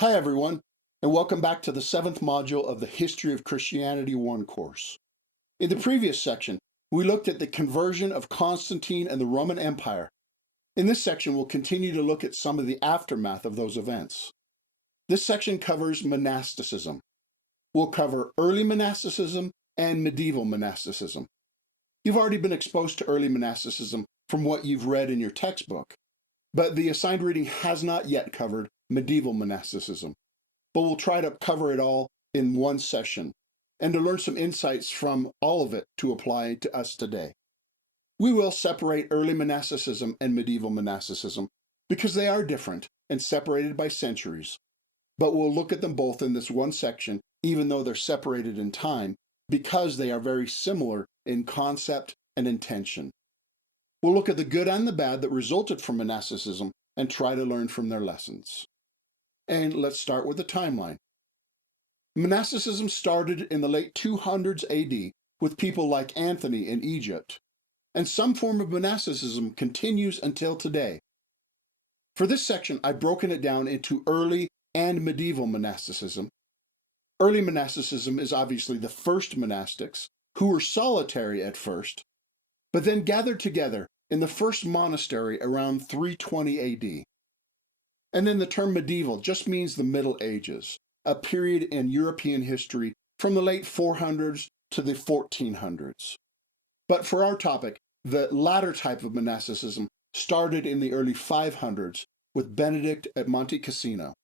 Hi, everyone, and welcome back to the seventh module of the History of Christianity 1 course. In the previous section, we looked at the conversion of Constantine and the Roman Empire. In this section, we'll continue to look at some of the aftermath of those events. This section covers monasticism. We'll cover early monasticism and medieval monasticism. You've already been exposed to early monasticism from what you've read in your textbook, but the assigned reading has not yet covered medieval monasticism. But we'll try to cover it all in one session and to learn some insights from all of it to apply to us today. We will separate early monasticism and medieval monasticism because they are different and separated by centuries, but we'll look at them both in this one section, even though they're separated in time, because they are very similar in concept and intention. We'll look at the good and the bad that resulted from monasticism and try to learn from their lessons. And let's start with the timeline. Monasticism started in the late 200s AD with people like Anthony in Egypt, and some form of monasticism continues until today. For this section, I've broken it down into early and medieval monasticism. Early monasticism is obviously the first monastics, who were solitary at first, but then gathered together in the first monastery around 320 AD. And then the term medieval just means the Middle Ages, a period in European history from the late 400s to the 1400s. But for our topic, the latter type of monasticism started in the early 500s with Benedict at Monte Cassino.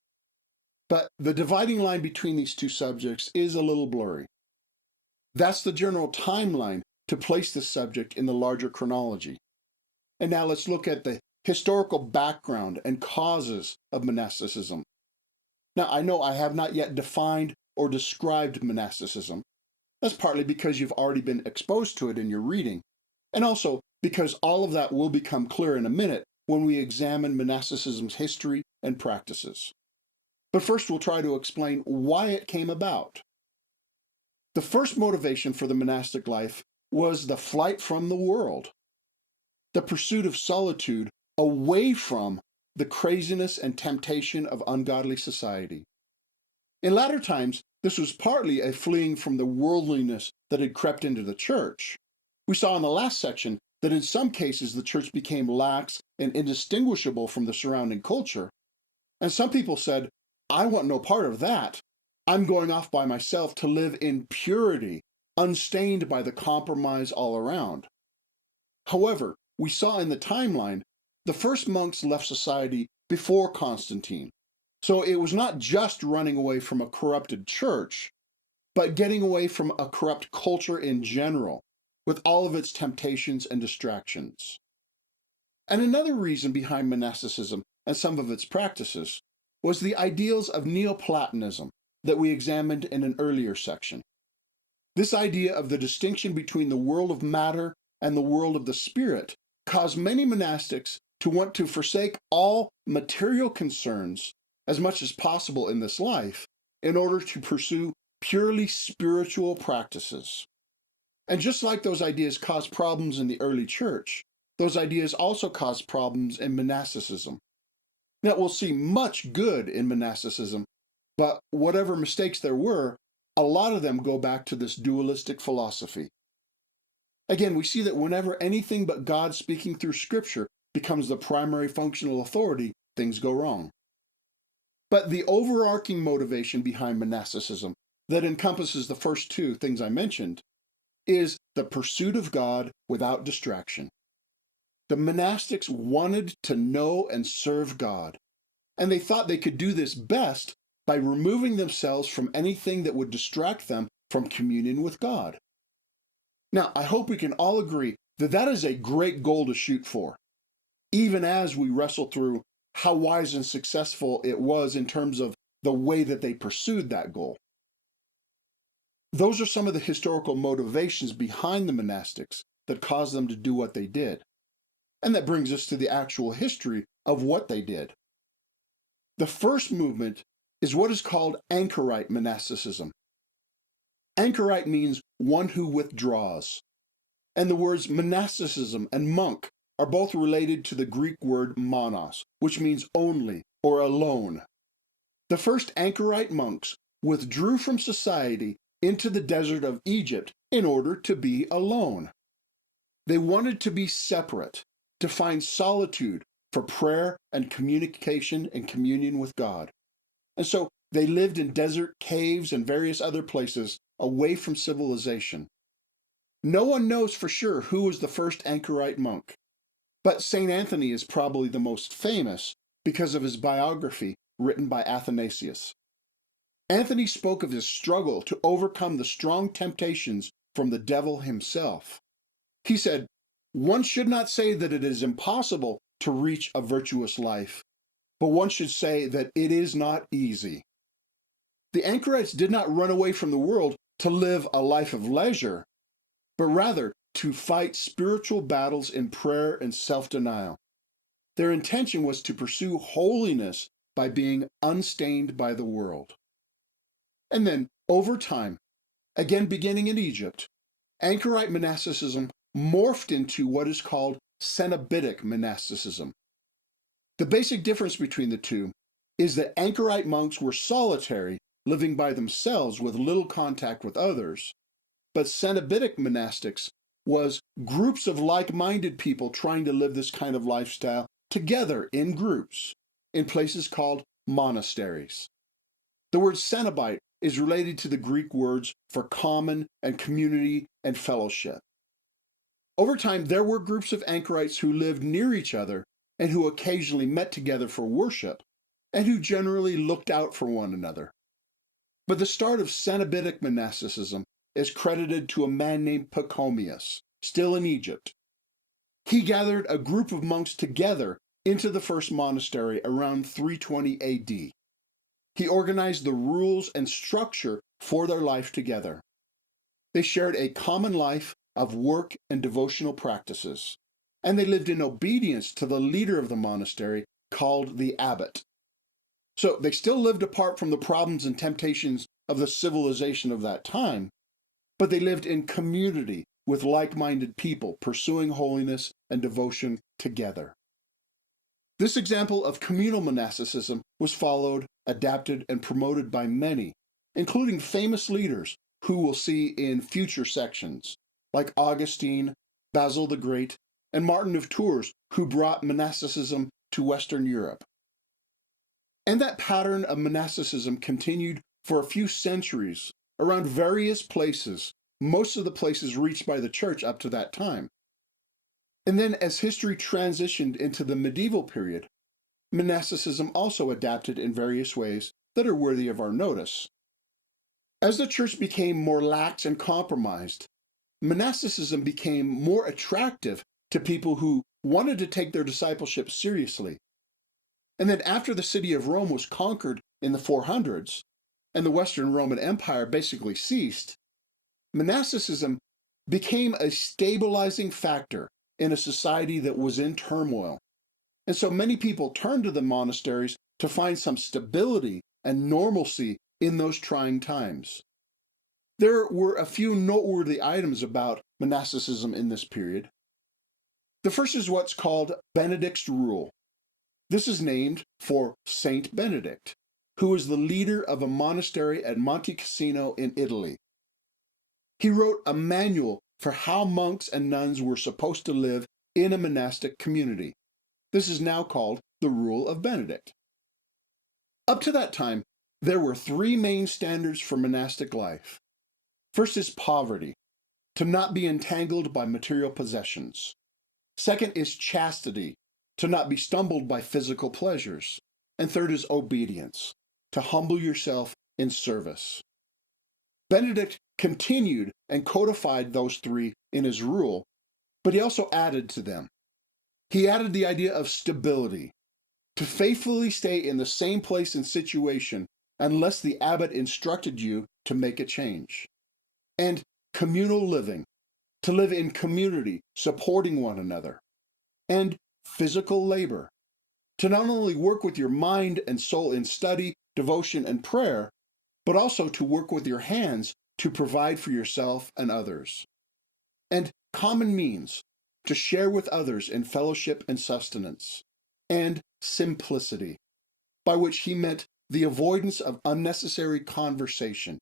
But the dividing line between these two subjects is a little blurry. That's the general timeline to place this subject in the larger chronology. And now let's look at the historical background and causes of monasticism. Now, I know I have not yet defined or described monasticism. That's partly because you've already been exposed to it in your reading, and also because all of that will become clear in a minute when we examine monasticism's history and practices. But first, we'll try to explain why it came about. The first motivation for the monastic life was the flight from the world, the pursuit of solitude away from the craziness and temptation of ungodly society. In latter times, this was partly a fleeing from the worldliness that had crept into the church. We saw in the last section that in some cases the church became lax and indistinguishable from the surrounding culture. And some people said, I want no part of that. I'm going off by myself to live in purity, unstained by the compromise all around. However, we saw in the timeline, the first monks left society before Constantine. So it was not just running away from a corrupted church, but getting away from a corrupt culture in general, with all of its temptations and distractions. And another reason behind monasticism and some of its practices was the ideals of Neoplatonism that we examined in an earlier section. This idea of the distinction between the world of matter and the world of the spirit caused many monastics to want to forsake all material concerns as much as possible in this life in order to pursue purely spiritual practices. And just like those ideas caused problems in the early church, those ideas also caused problems in monasticism. Now, we'll see much good in monasticism, but whatever mistakes there were, a lot of them go back to this dualistic philosophy. Again, we see that whenever anything but God speaking through Scripture becomes the primary functional authority, things go wrong. But the overarching motivation behind monasticism that encompasses the first two things I mentioned is the pursuit of God without distraction. The monastics wanted to know and serve God, and they thought they could do this best by removing themselves from anything that would distract them from communion with God. Now, I hope we can all agree that that is a great goal to shoot for, even as we wrestle through how wise and successful it was in terms of the way that they pursued that goal. Those are some of the historical motivations behind the monastics that caused them to do what they did. And that brings us to the actual history of what they did. The first movement is what is called anchorite monasticism. Anchorite means one who withdraws. And the words monasticism and monk are both related to the Greek word monos, which means only or alone. The first anchorite monks withdrew from society into the desert of Egypt in order to be alone. They wanted to be separate, to find solitude for prayer and communication and communion with God. And so they lived in desert caves and various other places away from civilization. No one knows for sure who was the first anchorite monk, but St. Anthony is probably the most famous because of his biography written by Athanasius. Anthony spoke of his struggle to overcome the strong temptations from the devil himself. He said, "One should not say that it is impossible to reach a virtuous life, but one should say that it is not easy." The anchorites did not run away from the world to live a life of leisure, but rather to fight spiritual battles in prayer and self-denial. Their intention was to pursue holiness by being unstained by the world. And then, over time, again beginning in Egypt, anchorite monasticism morphed into what is called Cenobitic monasticism. The basic difference between the two is that anchorite monks were solitary, living by themselves with little contact with others, but Cenobitic monastics was groups of like-minded people trying to live this kind of lifestyle together in groups in places called monasteries. The word cenobite is related to the Greek words for common and community and fellowship. Over time, there were groups of anchorites who lived near each other and who occasionally met together for worship, and who generally looked out for one another. But the start of Cenobitic monasticism is credited to a man named Pachomius, still in Egypt. He gathered a group of monks together into the first monastery around 320 AD. He organized the rules and structure for their life together. They shared a common life of work and devotional practices, and they lived in obedience to the leader of the monastery called the abbot. So they still lived apart from the problems and temptations of the civilization of that time, but they lived in community with like-minded people pursuing holiness and devotion together. This example of communal monasticism was followed, adapted, and promoted by many, including famous leaders who we'll see in future sections, like Augustine, Basil the Great, and Martin of Tours, who brought monasticism to Western Europe. And that pattern of monasticism continued for a few centuries around various places, most of the places reached by the church up to that time. And then as history transitioned into the medieval period, monasticism also adapted in various ways that are worthy of our notice. As the church became more lax and compromised, monasticism became more attractive to people who wanted to take their discipleship seriously. And then after the city of Rome was conquered in the 400s, and the Western Roman Empire basically ceased, monasticism became a stabilizing factor in a society that was in turmoil. And so many people turned to the monasteries to find some stability and normalcy in those trying times. There were a few noteworthy items about monasticism in this period. The first is what's called Benedict's rule. This is named for Saint Benedict, who was the leader of a monastery at Monte Cassino in Italy. He wrote a manual for how monks and nuns were supposed to live in a monastic community. This is now called the Rule of Benedict. Up to that time, there were three main standards for monastic life. First is poverty, to not be entangled by material possessions. Second is chastity, to not be stumbled by physical pleasures. And third is obedience, to humble yourself in service. Benedict continued and codified those three in his rule, but he also added to them. He added the idea of stability, to faithfully stay in the same place and situation unless the abbot instructed you to make a change. And communal living, to live in community, supporting one another. And physical labor, to not only work with your mind and soul in study, devotion, and prayer, but also to work with your hands to provide for yourself and others. And common means, to share with others in fellowship and sustenance. And simplicity, by which he meant the avoidance of unnecessary conversation,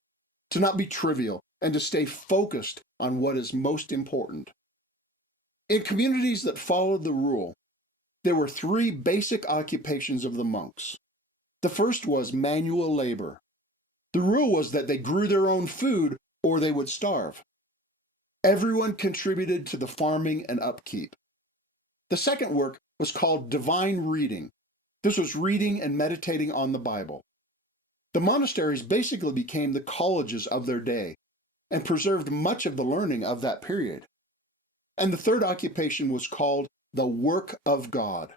to not be trivial, and to stay focused on what is most important. In communities that followed the rule, there were three basic occupations of the monks. The first was manual labor. The rule was that they grew their own food or they would starve. Everyone contributed to the farming and upkeep. The second work was called divine reading. This was reading and meditating on the Bible. The monasteries basically became the colleges of their day and preserved much of the learning of that period. And the third occupation was called the work of God.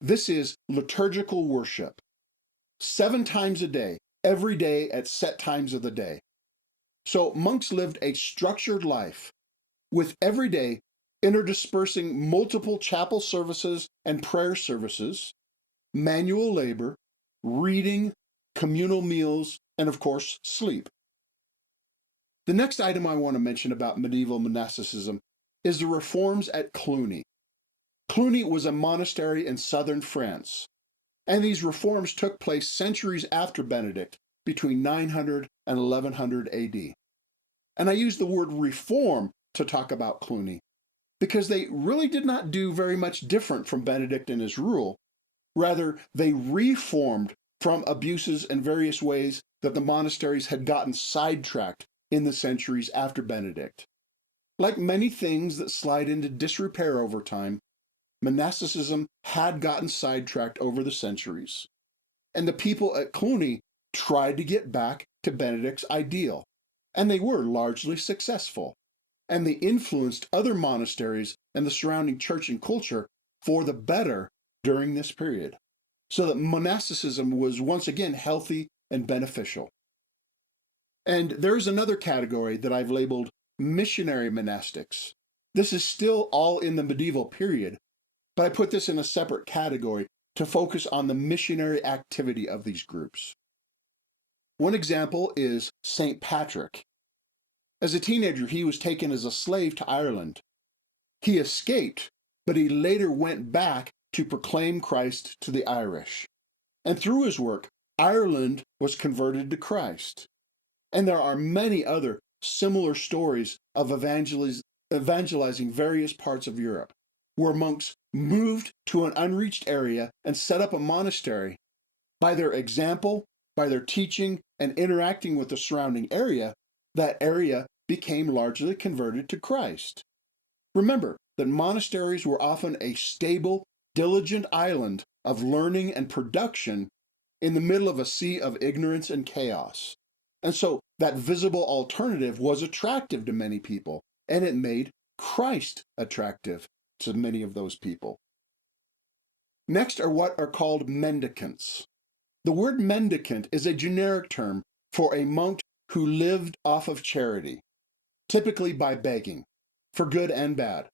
This is liturgical worship. 7 times a day, every day at set times of the day. So monks lived a structured life, with every day interdispersing multiple chapel services and prayer services, manual labor, reading, communal meals, and of course, sleep. The next item I want to mention about medieval monasticism is the reforms at Cluny. Cluny was a monastery in southern France, and these reforms took place centuries after Benedict, between 900 and 1100 AD. And I use the word reform to talk about Cluny, because they really did not do very much different from Benedict and his rule. Rather, they reformed from abuses and various ways that the monasteries had gotten sidetracked in the centuries after Benedict. Like many things that slide into disrepair over time, monasticism had gotten sidetracked over the centuries, and the people at Cluny tried to get back to Benedict's ideal, and they were largely successful, and they influenced other monasteries and the surrounding church and culture for the better during this period, so that monasticism was once again healthy and beneficial. And there's another category that I've labeled missionary monastics. This is still all in the medieval period, but I put this in a separate category to focus on the missionary activity of these groups. One example is St. Patrick. As a teenager, he was taken as a slave to Ireland. He escaped, but he later went back to proclaim Christ to the Irish. And through his work, Ireland was converted to Christ. And there are many other similar stories of evangelizing various parts of Europe, where monks moved to an unreached area and set up a monastery. By their example, by their teaching, and interacting with the surrounding area, that area became largely converted to Christ. Remember that monasteries were often a stable, diligent island of learning and production in the middle of a sea of ignorance and chaos. And so that visible alternative was attractive to many people, and it made Christ attractive to many of those people. Next are what are called mendicants. The word mendicant is a generic term for a monk who lived off of charity, typically by begging, for good and bad.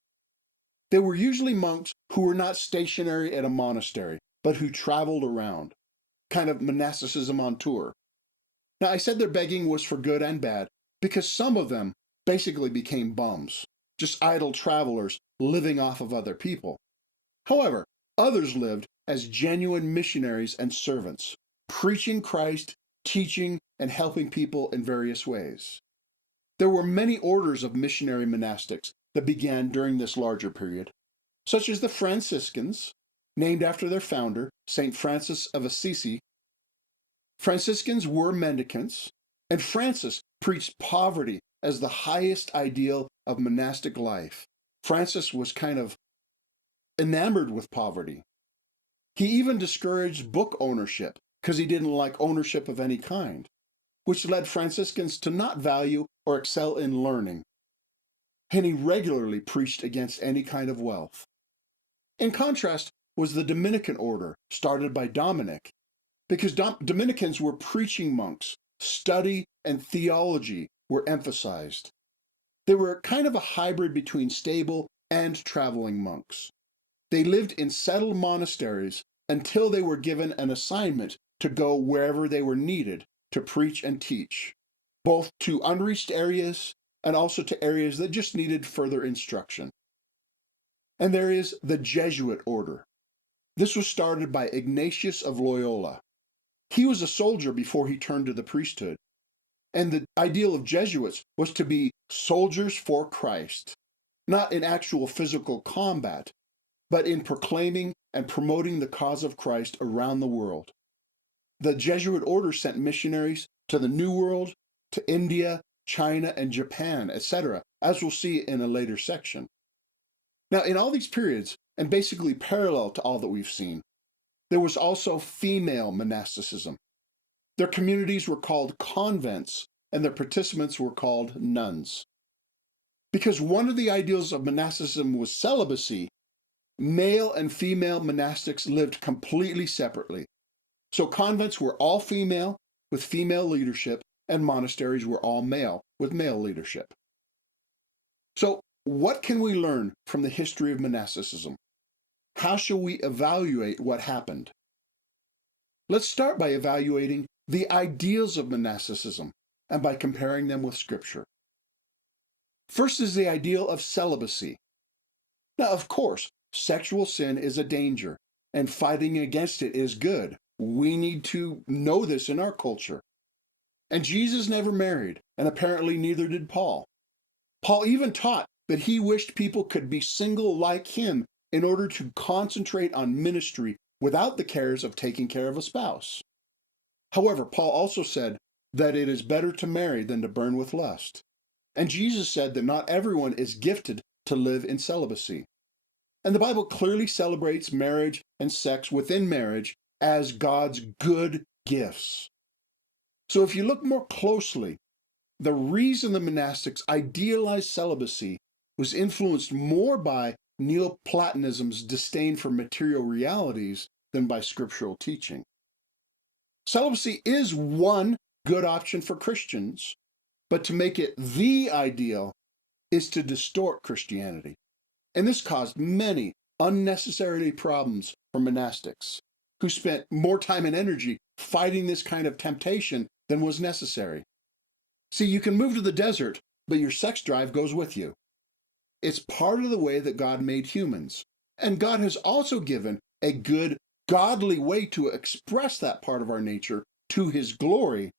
They were usually monks who were not stationary at a monastery, but who traveled around, kind of monasticism on tour. Now, I said their begging was for good and bad because some of them basically became bums, just idle travelers living off of other people. However, others lived as genuine missionaries and servants, preaching Christ, teaching, and helping people in various ways. There were many orders of missionary monastics that began during this larger period, such as the Franciscans, named after their founder, St. Francis of Assisi. Franciscans were mendicants, and Francis preached poverty as the highest ideal of monastic life. Francis was kind of enamored with poverty. He even discouraged book ownership because he didn't like ownership of any kind, which led Franciscans to not value or excel in learning. And he regularly preached against any kind of wealth. In contrast was the Dominican order, started by Dominic, because Dominicans were preaching monks. Study and theology were emphasized. They were kind of a hybrid between stable and traveling monks. They lived in settled monasteries until they were given an assignment to go wherever they were needed to preach and teach, both to unreached areas and also to areas that just needed further instruction. And there is the Jesuit order. This was started by Ignatius of Loyola. He was a soldier before he turned to the priesthood. And the ideal of Jesuits was to be soldiers for Christ, not in actual physical combat, but in proclaiming and promoting the cause of Christ around the world. The Jesuit order sent missionaries to the New World, to India, China, and Japan, etc., as we'll see in a later section. Now, in all these periods, and basically parallel to all that we've seen, there was also female monasticism. Their communities were called convents, and their participants were called nuns. Because one of the ideals of monasticism was celibacy, male and female monastics lived completely separately. So convents were all female with female leadership, and monasteries were all male with male leadership. So, what can we learn from the history of monasticism? How shall we evaluate what happened? Let's start by evaluating the ideals of monasticism and by comparing them with Scripture. First is the ideal of celibacy. Now, of course, sexual sin is a danger, and fighting against it is good. We need to know this in our culture. And Jesus never married, and apparently neither did Paul. Paul even taught that he wished people could be single like him in order to concentrate on ministry without the cares of taking care of a spouse. However, Paul also said that it is better to marry than to burn with lust. And Jesus said that not everyone is gifted to live in celibacy. And the Bible clearly celebrates marriage and sex within marriage as God's good gifts. So if you look more closely, the reason the monastics idealized celibacy was influenced more by Neoplatonism's disdain for material realities than by scriptural teaching. Celibacy is one good option for Christians, but to make it the ideal is to distort Christianity. And this caused many unnecessary problems for monastics, who spent more time and energy fighting this kind of temptation than was necessary. See, you can move to the desert, but your sex drive goes with you. It's part of the way that God made humans. And God has also given a good, godly way to express that part of our nature to his glory.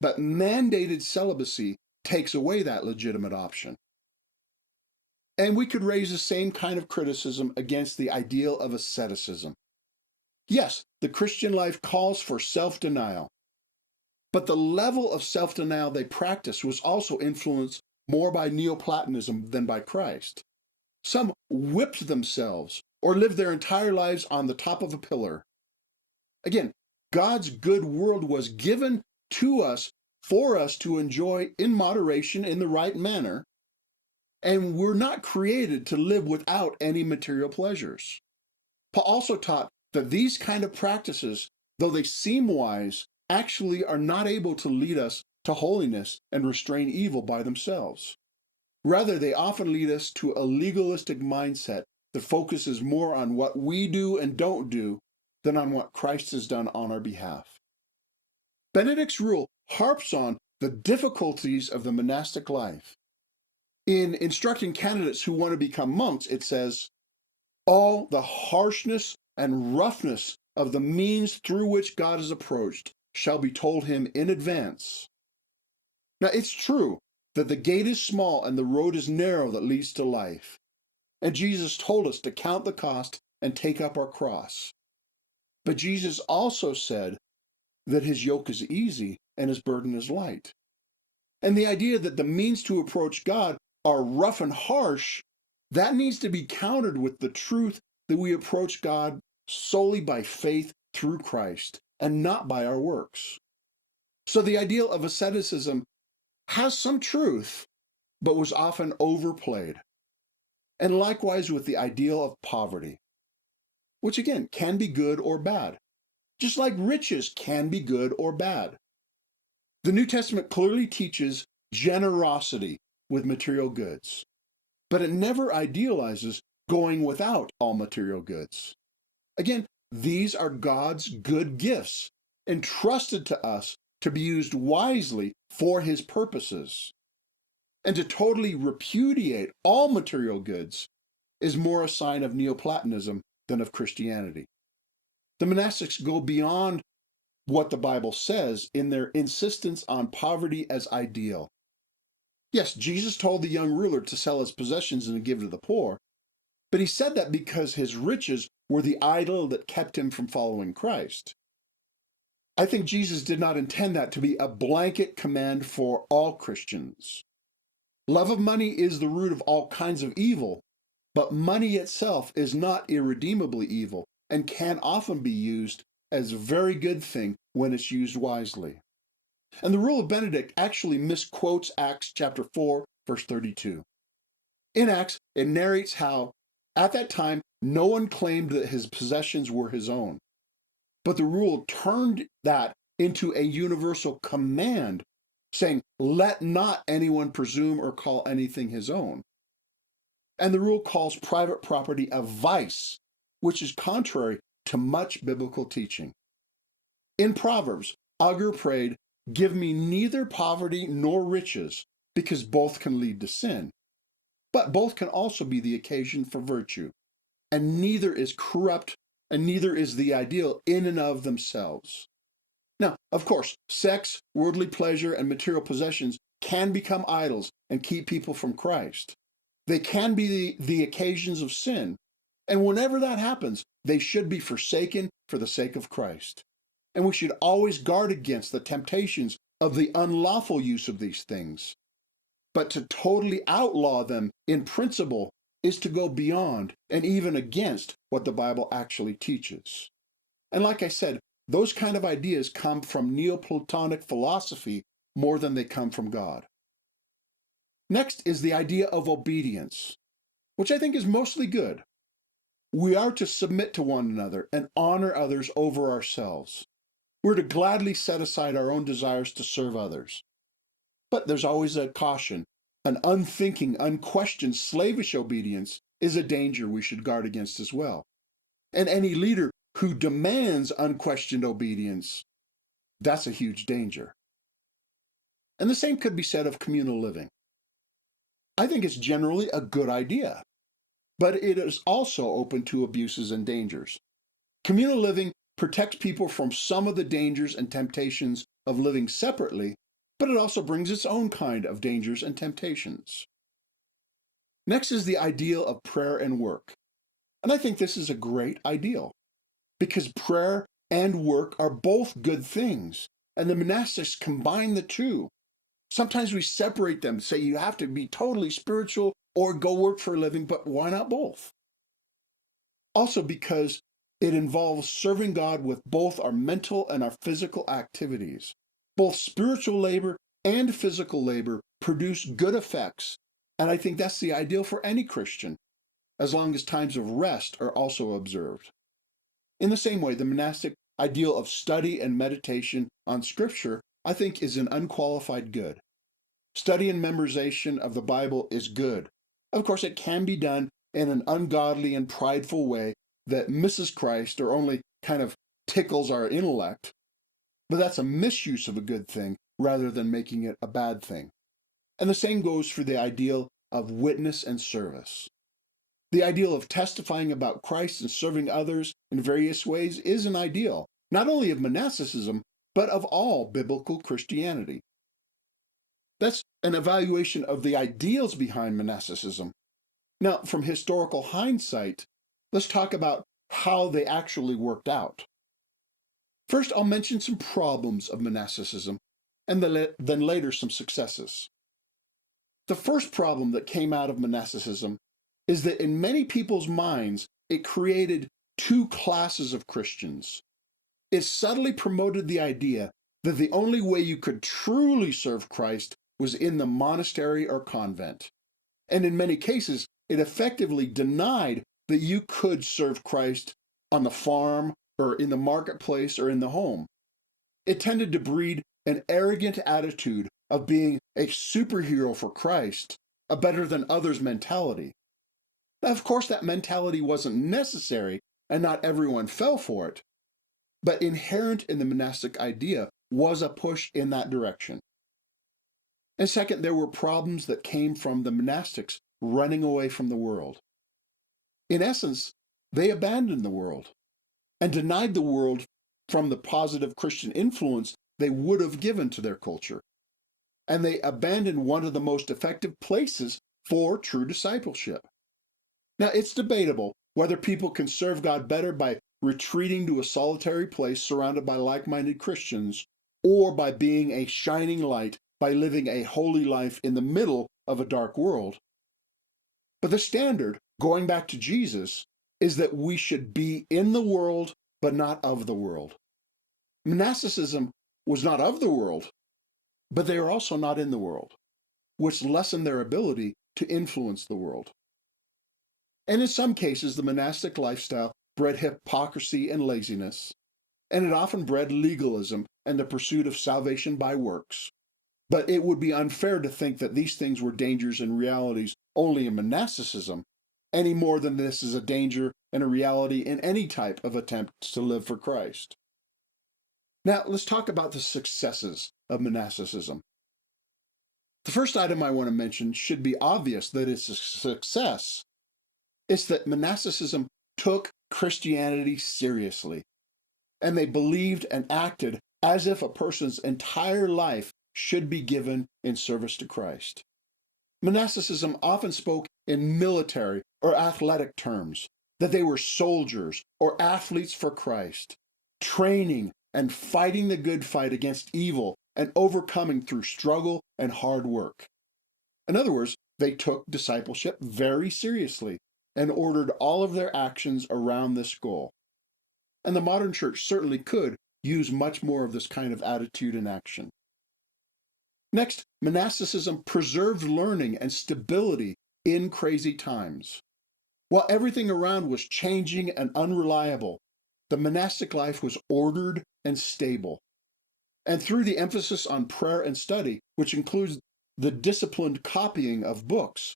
But mandated celibacy takes away that legitimate option. And we could raise the same kind of criticism against the ideal of asceticism. Yes, the Christian life calls for self-denial, but the level of self-denial they practiced was also influenced more by Neoplatonism than by Christ. Some whipped themselves or lived their entire lives on the top of a pillar. Again, God's good world was given to us for us to enjoy in moderation in the right manner, and we're not created to live without any material pleasures. Paul also taught that these kind of practices, though they seem wise, actually are not able to lead us to holiness and restrain evil by themselves. Rather, they often lead us to a legalistic mindset that focuses more on what we do and don't do than on what Christ has done on our behalf. Benedict's rule harps on the difficulties of the monastic life. In instructing candidates who want to become monks, it says, "All the harshness and roughness of the means through which God is approached shall be told him in advance." Now, it's true that the gate is small and the road is narrow that leads to life. And Jesus told us to count the cost and take up our cross. But Jesus also said that his yoke is easy and his burden is light. And the idea that the means to approach God are rough and harsh, that needs to be countered with the truth that we approach God solely by faith through Christ and not by our works. So the ideal of asceticism has some truth, but was often overplayed. And likewise with the ideal of poverty, which again can be good or bad, just like riches can be good or bad. The New Testament clearly teaches generosity with material goods, but it never idealizes going without all material goods. Again, these are God's good gifts, entrusted to us to be used wisely for his purposes. And to totally repudiate all material goods is more a sign of Neoplatonism than of Christianity. The monastics go beyond what the Bible says in their insistence on poverty as ideal. Yes, Jesus told the young ruler to sell his possessions and to give to the poor, but he said that because his riches were the idol that kept him from following Christ. I think Jesus did not intend that to be a blanket command for all Christians. Love of money is the root of all kinds of evil, but money itself is not irredeemably evil and can often be used as a very good thing when it's used wisely. And the Rule of Benedict actually misquotes Acts chapter 4, verse 32. In Acts, it narrates how, at that time, no one claimed that his possessions were his own. But the rule turned that into a universal command, saying, let not anyone presume or call anything his own. And the rule calls private property a vice, which is contrary to much biblical teaching. In Proverbs, Agur prayed, give me neither poverty nor riches, because both can lead to sin. But both can also be the occasion for virtue, and neither is corrupt, and neither is the ideal in and of themselves. Now, of course, sex, worldly pleasure, and material possessions can become idols and keep people from Christ. They can be the occasions of sin, and whenever that happens, they should be forsaken for the sake of Christ. And we should always guard against the temptations of the unlawful use of these things. But to totally outlaw them in principle is to go beyond and even against what the Bible actually teaches. And like I said, those kind of ideas come from Neoplatonic philosophy more than they come from God. Next is the idea of obedience, which I think is mostly good. We are to submit to one another and honor others over ourselves. We're to gladly set aside our own desires to serve others. But there's always a caution. An unthinking, unquestioned, slavish obedience is a danger we should guard against as well. And any leader who demands unquestioned obedience, that's a huge danger. And the same could be said of communal living. I think it's generally a good idea, but it is also open to abuses and dangers. Communal living protects people from some of the dangers and temptations of living separately, but it also brings its own kind of dangers and temptations. Next is the ideal of prayer and work. And I think this is a great ideal, because prayer and work are both good things, and the monastics combine the two. Sometimes we separate them, say you have to be totally spiritual or go work for a living, but why not both? Also because it involves serving God with both our mental and our physical activities. Both spiritual labor and physical labor produce good effects, and I think that's the ideal for any Christian, as long as times of rest are also observed. In the same way, the monastic ideal of study and meditation on Scripture, I think, is an unqualified good. Study and memorization of the Bible is good. Of course, it can be done in an ungodly and prideful way that misses Christ or only kind of tickles our intellect, but that's a misuse of a good thing rather than making it a bad thing. And the same goes for the ideal of witness and service. The ideal of testifying about Christ and serving others in various ways is an ideal, not only of monasticism, but of all biblical Christianity. That's an evaluation of the ideals behind monasticism. Now, from historical hindsight, let's talk about how they actually worked out. First, I'll mention some problems of monasticism, and then later some successes. The first problem that came out of monasticism is that in many people's minds, it created two classes of Christians. It subtly promoted the idea that the only way you could truly serve Christ was in the monastery or convent. And in many cases, it effectively denied that you could serve Christ on the farm or in the marketplace or in the home. It tended to breed an arrogant attitude of being a superhero for Christ, a better than others mentality. Now, of course, that mentality wasn't necessary, and not everyone fell for it, but inherent in the monastic idea was a push in that direction. And second, there were problems that came from the monastics running away from the world. In essence, they abandoned the world and denied the world from the positive Christian influence they would have given to their culture. And they abandoned one of the most effective places for true discipleship. Now, it's debatable whether people can serve God better by retreating to a solitary place surrounded by like-minded Christians, or by being a shining light by living a holy life in the middle of a dark world. But the standard, going back to Jesus, is that we should be in the world, but not of the world. Monasticism was not of the world, but they are also not in the world, which lessened their ability to influence the world. And in some cases, the monastic lifestyle bred hypocrisy and laziness, and it often bred legalism and the pursuit of salvation by works. But it would be unfair to think that these things were dangers and realities only in monasticism, any more than this is a danger and a reality in any type of attempt to live for Christ. Now, let's talk about the successes of monasticism. The first item I want to mention should be obvious that it's a success. It's that monasticism took Christianity seriously, and they believed and acted as if a person's entire life should be given in service to Christ. Monasticism often spoke in military or athletic terms, that they were soldiers or athletes for Christ, training and fighting the good fight against evil and overcoming through struggle and hard work. In other words, they took discipleship very seriously and ordered all of their actions around this goal. And the modern church certainly could use much more of this kind of attitude and action. Next, monasticism preserved learning and stability in crazy times. While everything around was changing and unreliable, the monastic life was ordered and stable. And through the emphasis on prayer and study, which includes the disciplined copying of books,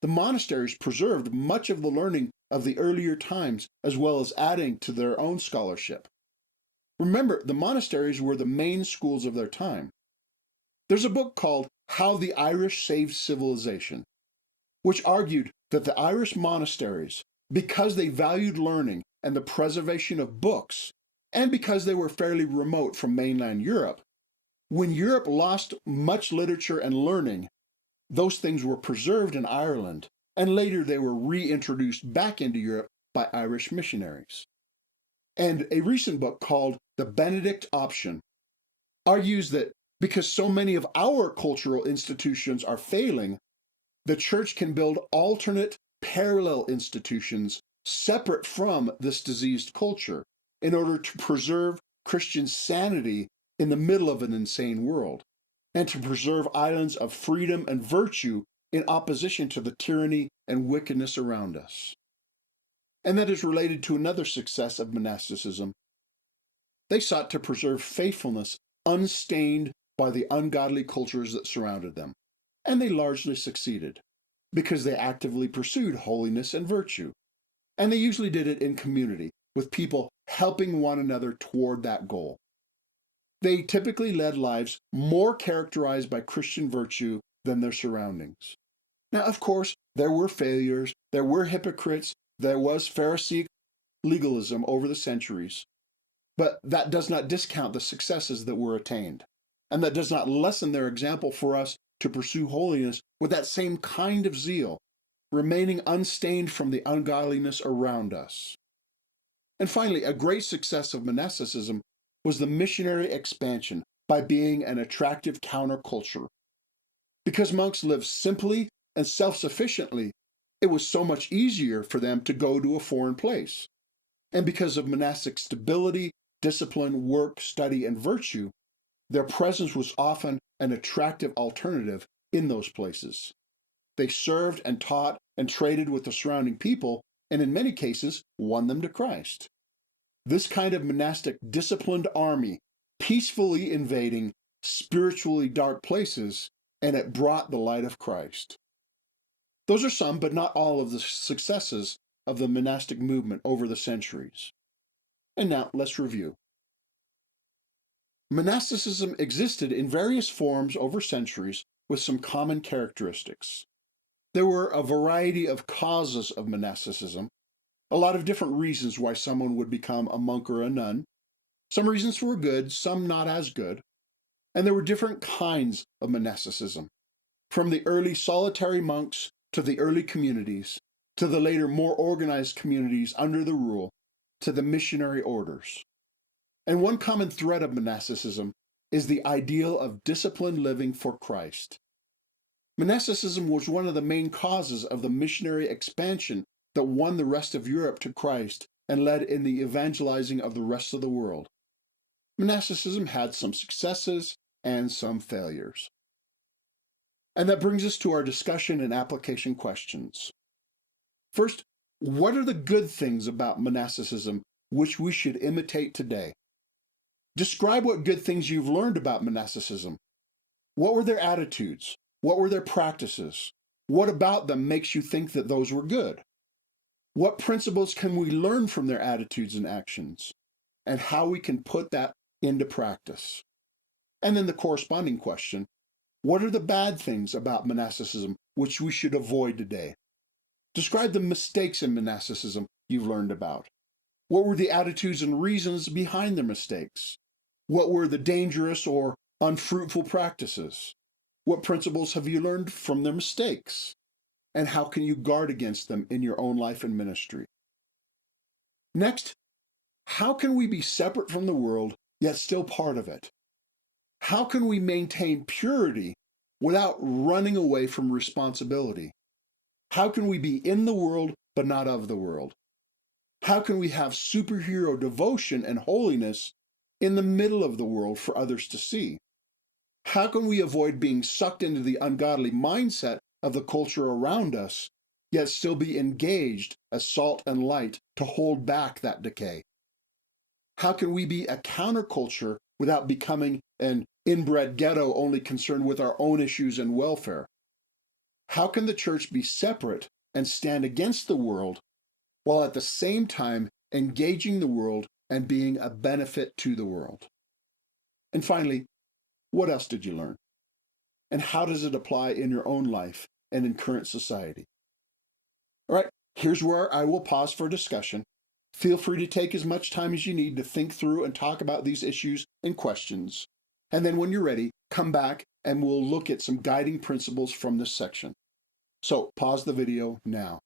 the monasteries preserved much of the learning of the earlier times, as well as adding to their own scholarship. Remember, the monasteries were the main schools of their time. There's a book called How the Irish Saved Civilization, which argued that the Irish monasteries, because they valued learning and the preservation of books, and because they were fairly remote from mainland Europe, when Europe lost much literature and learning, those things were preserved in Ireland, and later they were reintroduced back into Europe by Irish missionaries. And a recent book called The Benedict Option argues that because so many of our cultural institutions are failing, the church can build alternate, parallel institutions separate from this diseased culture in order to preserve Christian sanity in the middle of an insane world, and to preserve islands of freedom and virtue in opposition to the tyranny and wickedness around us. And that is related to another success of monasticism. They sought to preserve faithfulness unstained by the ungodly cultures that surrounded them, and they largely succeeded, because they actively pursued holiness and virtue, and they usually did it in community, with people helping one another toward that goal. They typically led lives more characterized by Christian virtue than their surroundings. Now, of course, there were failures, there were hypocrites, there was Pharisaic legalism over the centuries, but that does not discount the successes that were attained, and that does not lessen their example for us to pursue holiness with that same kind of zeal, remaining unstained from the ungodliness around us. And finally, a great success of monasticism was the missionary expansion by being an attractive counterculture. Because monks lived simply and self-sufficiently, it was so much easier for them to go to a foreign place. And because of monastic stability, discipline, work, study, and virtue, their presence was often an attractive alternative in those places. They served and taught and traded with the surrounding people, and in many cases won them to Christ. This kind of monastic disciplined army peacefully invading spiritually dark places, and it brought the light of Christ. Those are some, but not all, of the successes of the monastic movement over the centuries. And now let's review. Monasticism existed in various forms over centuries with some common characteristics. There were a variety of causes of monasticism, a lot of different reasons why someone would become a monk or a nun. Some reasons were good, some not as good. And there were different kinds of monasticism, from the early solitary monks to the early communities, to the later more organized communities under the rule, to the missionary orders. And one common thread of monasticism is the ideal of disciplined living for Christ. Monasticism was one of the main causes of the missionary expansion that won the rest of Europe to Christ and led in the evangelizing of the rest of the world. Monasticism had some successes and some failures. And that brings us to our discussion and application questions. First, what are the good things about monasticism which we should imitate today? Describe what good things you've learned about monasticism. What were their attitudes? What were their practices? What about them makes you think that those were good? What principles can we learn from their attitudes and actions? And how we can put that into practice? And then the corresponding question, what are the bad things about monasticism which we should avoid today? Describe the mistakes in monasticism you've learned about. What were the attitudes and reasons behind their mistakes? What were the dangerous or unfruitful practices? What principles have you learned from their mistakes? And how can you guard against them in your own life and ministry? Next, how can we be separate from the world, yet still part of it? How can we maintain purity without running away from responsibility? How can we be in the world, but not of the world? How can we have superhero devotion and holiness in the middle of the world for others to see? How can we avoid being sucked into the ungodly mindset of the culture around us, yet still be engaged as salt and light to hold back that decay? How can we be a counterculture without becoming an inbred ghetto only concerned with our own issues and welfare? How can the church be separate and stand against the world while at the same time engaging the world and being a benefit to the world? And finally, what else did you learn? And how does it apply in your own life and in current society? All right, here's where I will pause for discussion. Feel free to take as much time as you need to think through and talk about these issues and questions. And then when you're ready, come back and we'll look at some guiding principles from this section. So pause the video now.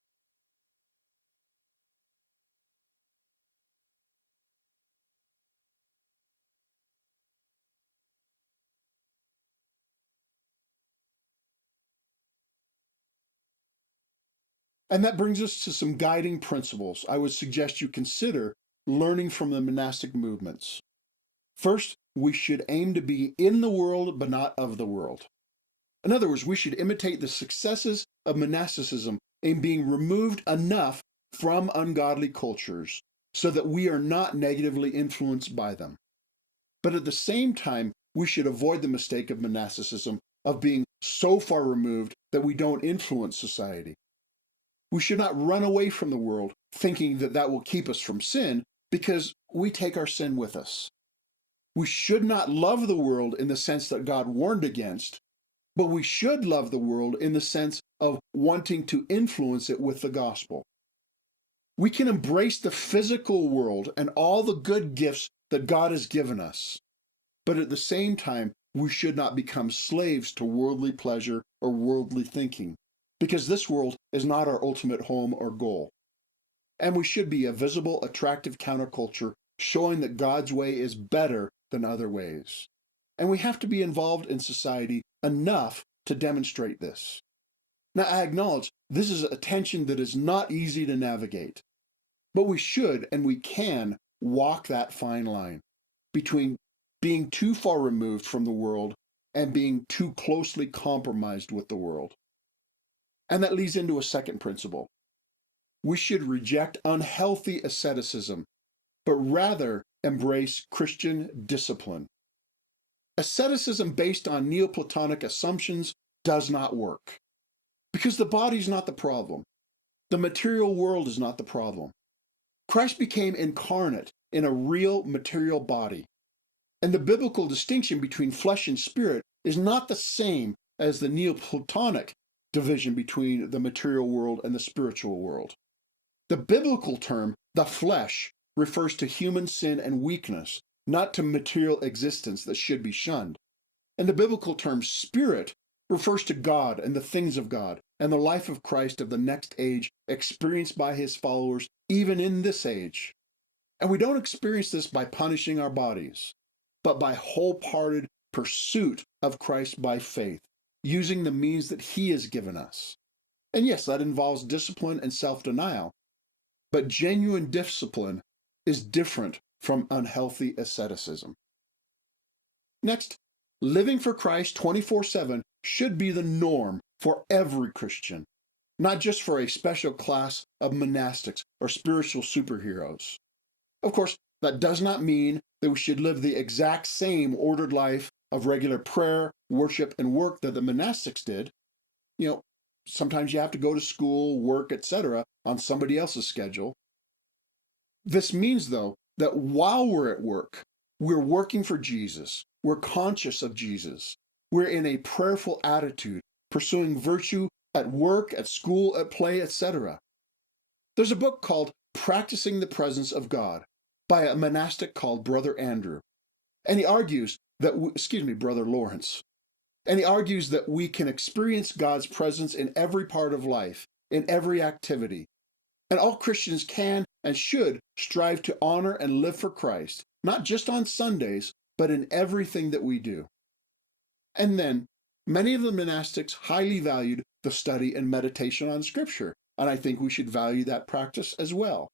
And that brings us to some guiding principles I would suggest you consider learning from the monastic movements. First, we should aim to be in the world, but not of the world. In other words, we should imitate the successes of monasticism in being removed enough from ungodly cultures so that we are not negatively influenced by them. But at the same time, we should avoid the mistake of monasticism of being so far removed that we don't influence society. We should not run away from the world thinking that that will keep us from sin, because we take our sin with us. We should not love the world in the sense that God warned against, but we should love the world in the sense of wanting to influence it with the gospel. We can embrace the physical world and all the good gifts that God has given us, but at the same time, we should not become slaves to worldly pleasure or worldly thinking, because this world is not our ultimate home or goal. And we should be a visible, attractive counterculture, showing that God's way is better than other ways. And we have to be involved in society enough to demonstrate this. Now, I acknowledge this is a tension that is not easy to navigate, but we should and we can walk that fine line between being too far removed from the world and being too closely compromised with the world. And that leads into a second principle. We should reject unhealthy asceticism, but rather embrace Christian discipline. Asceticism based on Neoplatonic assumptions does not work, because the body is not the problem. The material world is not the problem. Christ became incarnate in a real material body, and the biblical distinction between flesh and spirit is not the same as the Neoplatonic division between the material world and the spiritual world. The biblical term, the flesh, refers to human sin and weakness, not to material existence that should be shunned. And the biblical term spirit refers to God and the things of God and the life of Christ of the next age experienced by his followers even in this age. And we don't experience this by punishing our bodies, but by wholehearted pursuit of Christ by faith, using the means that he has given us. And yes, that involves discipline and self-denial, but genuine discipline is different from unhealthy asceticism. Next, living for Christ 24/7 should be the norm for every Christian, not just for a special class of monastics or spiritual superheroes. Of course, that does not mean that we should live the exact same ordered life of regular prayer, worship, and work that the monastics did. Sometimes you have to go to school, work, etc. on somebody else's schedule. This means, though, that while we're at work, we're working for Jesus, we're conscious of Jesus, we're in a prayerful attitude, pursuing virtue at work, at school, at play, etc. There's a book called Practicing the Presence of God by a monastic called Brother Andrew. And he argues that, Brother Lawrence. And he argues that we can experience God's presence in every part of life, in every activity. And all Christians can and should strive to honor and live for Christ, not just on Sundays, but in everything that we do. And then, many of the monastics highly valued the study and meditation on Scripture, and I think we should value that practice as well.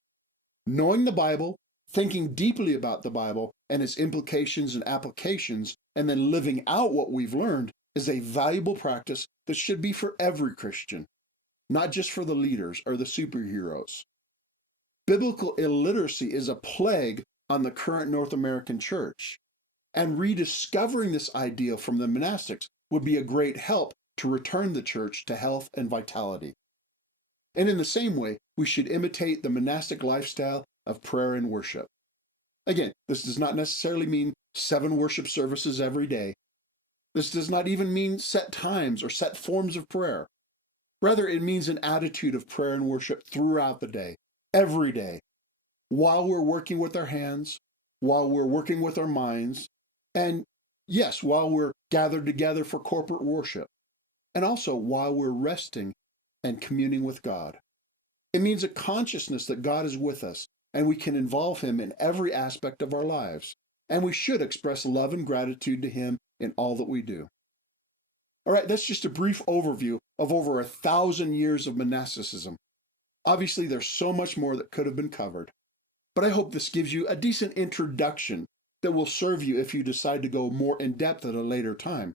Knowing the Bible, thinking deeply about the Bible and its implications and applications, and then living out what we've learned is a valuable practice that should be for every Christian, not just for the leaders or the superheroes. Biblical illiteracy is a plague on the current North American church, and rediscovering this ideal from the monastics would be a great help to return the church to health and vitality. And in the same way, we should imitate the monastic lifestyle of prayer and worship. Again, this does not necessarily mean 7 worship services every day. This does not even mean set times or set forms of prayer. Rather, it means an attitude of prayer and worship throughout the day, every day, while we're working with our hands, while we're working with our minds, and yes, while we're gathered together for corporate worship, and also while we're resting and communing with God. It means a consciousness that God is with us, and we can involve him in every aspect of our lives, and we should express love and gratitude to him in all that we do. All right, that's just a brief overview of over 1,000 years of monasticism. Obviously, there's so much more that could have been covered, but I hope this gives you a decent introduction that will serve you if you decide to go more in depth at a later time.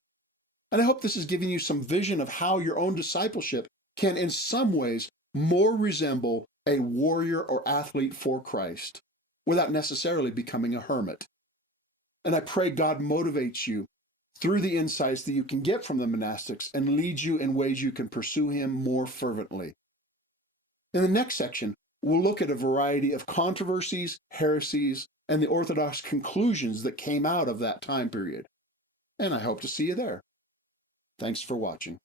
And I hope this is giving you some vision of how your own discipleship can in some ways more resemble a warrior or athlete for Christ, without necessarily becoming a hermit. And I pray God motivates you through the insights that you can get from the monastics and leads you in ways you can pursue him more fervently. In the next section, we'll look at a variety of controversies, heresies, and the orthodox conclusions that came out of that time period. And I hope to see you there. Thanks for watching.